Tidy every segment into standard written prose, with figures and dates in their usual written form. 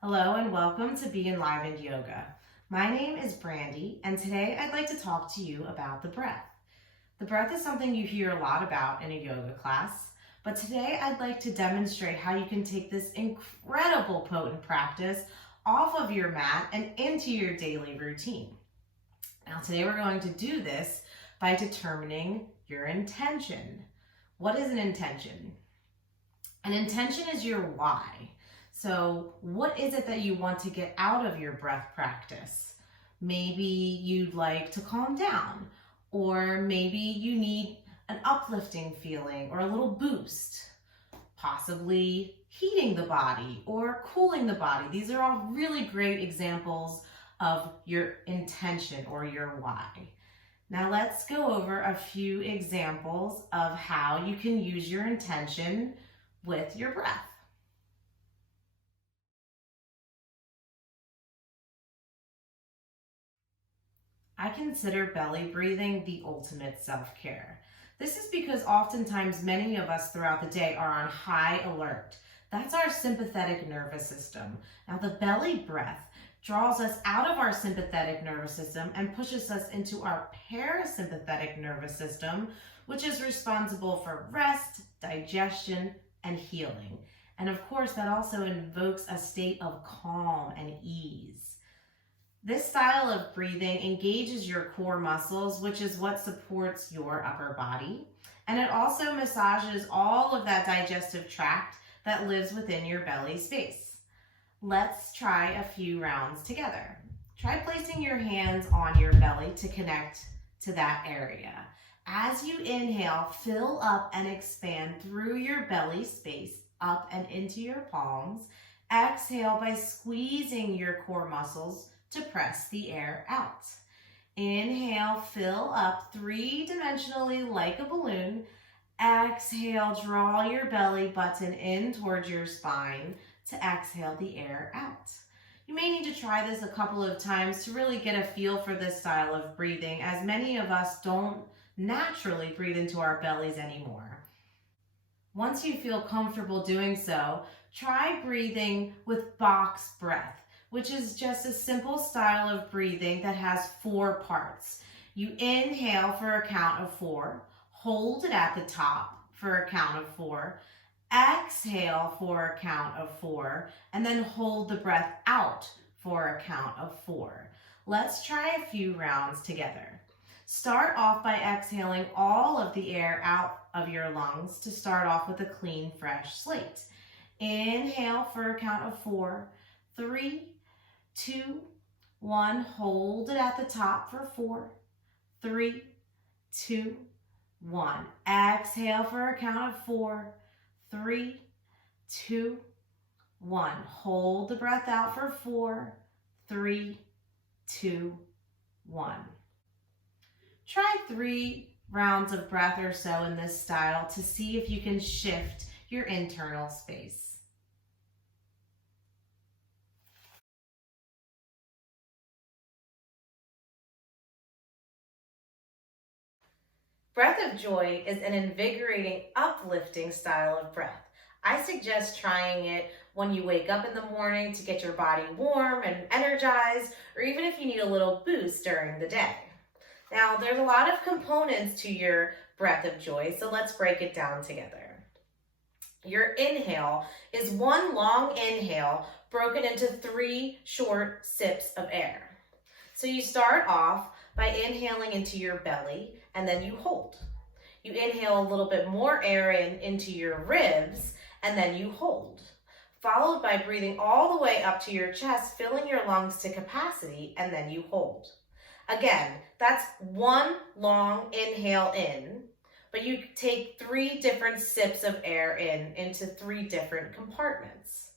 Hello and welcome to Be Enlivened Yoga. My name is Brandy and today I'd like to talk to you about the breath. The breath is something you hear a lot about in a yoga class, but today I'd like to demonstrate how you can take this incredible potent practice off of your mat and into your daily routine. Now today we're going to do this by determining your intention. What is an intention? An intention is your why. So what is it that you want to get out of your breath practice? Maybe you'd like to calm down, or maybe you need an uplifting feeling or a little boost, possibly heating the body or cooling the body. These are all really great examples of your intention or your why. Now let's go over a few examples of how you can use your intention with your breath. I consider belly breathing the ultimate self-care. This is because oftentimes many of us throughout the day are on high alert. That's our sympathetic nervous system. Now the belly breath draws us out of our sympathetic nervous system and pushes us into our parasympathetic nervous system, which is responsible for rest, digestion, and healing. And of course, that also invokes a state of calm and ease. This style of breathing engages your core muscles, which is what supports your upper body. And it also massages all of that digestive tract that lives within your belly space. Let's try a few rounds together. Try placing your hands on your belly to connect to that area. As you inhale, fill up and expand through your belly space up and into your palms. Exhale by squeezing your core muscles to press the air out. Inhale, fill up three-dimensionally like a balloon. Exhale, draw your belly button in towards your spine to exhale the air out. You may need to try this a couple of times to really get a feel for this style of breathing, as many of us don't naturally breathe into our bellies anymore. Once you feel comfortable doing so, try breathing with box breath, which is just a simple style of breathing that has 4 parts. You inhale for a count of 4, hold it at the top for a count of 4, exhale for a count of 4, and then hold the breath out for a count of 4. Let's try a few rounds together. Start off by exhaling all of the air out of your lungs to start off with a clean, fresh slate. Inhale for a count of 4, 3, 2, 1. Hold it at the top for 4, 3, 2, 1. Exhale for a count of 4, 3, 2, 1. Hold the breath out for 4, 3, 2, 1. Try 3 rounds of breath or so in this style to see if you can shift your internal space. Breath of joy is an invigorating, uplifting style of breath. I suggest trying it when you wake up in the morning to get your body warm and energized, or even if you need a little boost during the day. Now, there's a lot of components to your breath of joy, so let's break it down together. Your inhale is one long inhale broken into 3 short sips of air. So you start off by inhaling into your belly, and then you hold. You inhale a little bit more air into your ribs, and then you hold. Followed by breathing all the way up to your chest, filling your lungs to capacity, and then you hold. Again, that's one long inhale in, but you take 3 different sips of air into 3 different compartments.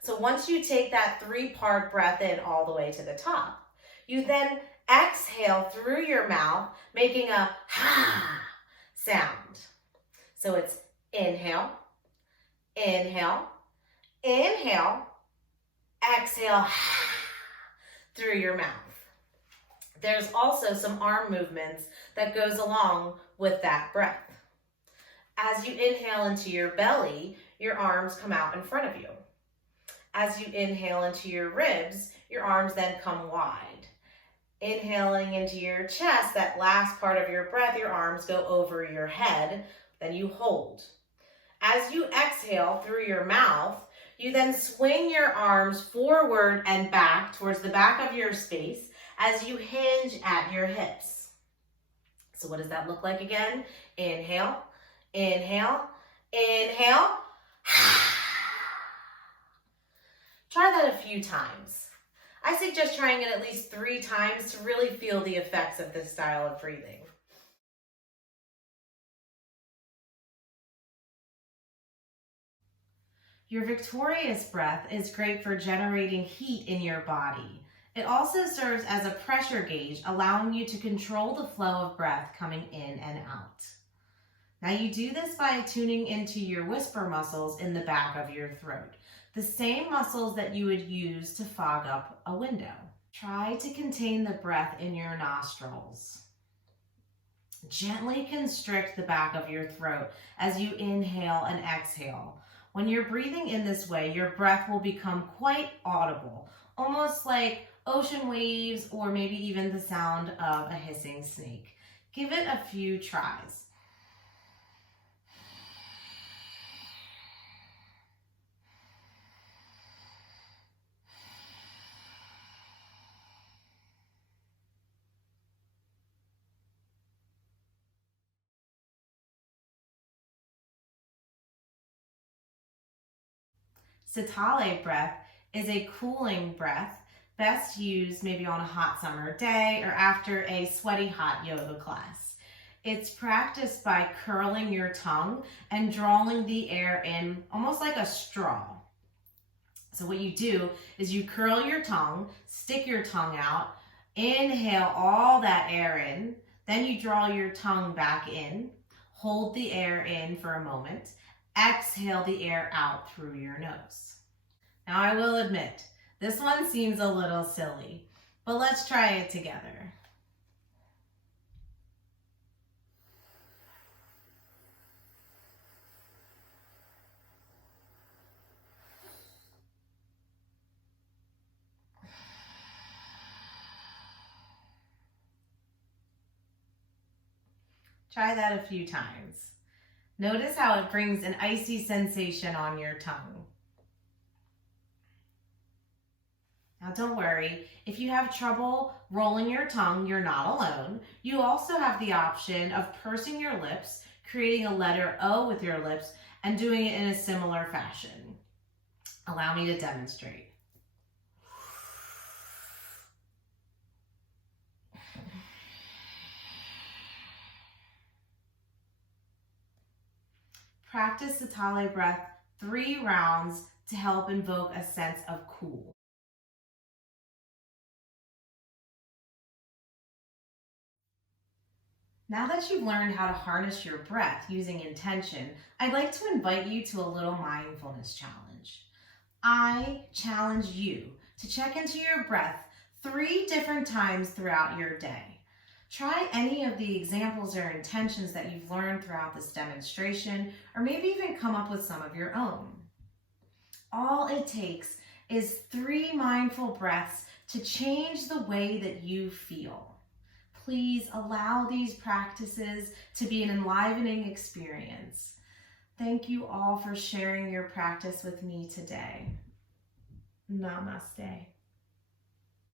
So once you take that 3-part breath in all the way to the top, you then exhale through your mouth, making a ha sound. So it's inhale, inhale, inhale, exhale through your mouth. There's also some arm movements that goes along with that breath. As you inhale into your belly, your arms come out in front of you. As you inhale into your ribs, your arms then come wide. Inhaling into your chest, that last part of your breath, your arms go over your head, then you hold. As you exhale through your mouth, you then swing your arms forward and back towards the back of your space as you hinge at your hips. So what does that look like again? Inhale, inhale, inhale. Try that a few times. I suggest trying it at least 3 times to really feel the effects of this style of breathing. Your victorious breath is great for generating heat in your body. It also serves as a pressure gauge, allowing you to control the flow of breath coming in and out. Now you do this by tuning into your whisper muscles in the back of your throat, the same muscles that you would use to fog up a window. Try to contain the breath in your nostrils. Gently constrict the back of your throat as you inhale and exhale. When you're breathing in this way, your breath will become quite audible, almost like ocean waves or maybe even the sound of a hissing snake. Give it a few tries. Sitali breath is a cooling breath, best used maybe on a hot summer day or after a sweaty hot yoga class. It's practiced by curling your tongue and drawing the air in almost like a straw. So what you do is you curl your tongue, stick your tongue out, inhale all that air in, then you draw your tongue back in, hold the air in for a moment, exhale the air out through your nose. Now I will admit, this one seems a little silly, but let's try it together. Try that a few times. Notice how it brings an icy sensation on your tongue. Now don't worry, if you have trouble rolling your tongue, you're not alone. You also have the option of pursing your lips, creating a letter O with your lips, and doing it in a similar fashion. Allow me to demonstrate. Practice Sitali breath 3 rounds to help invoke a sense of cool. Now that you've learned how to harness your breath using intention, I'd like to invite you to a little mindfulness challenge. I challenge you to check into your breath 3 different times throughout your day. Try any of the examples or intentions that you've learned throughout this demonstration, or maybe even come up with some of your own. All it takes is 3 mindful breaths to change the way that you feel. Please allow these practices to be an enlivening experience. Thank you all for sharing your practice with me today. Namaste.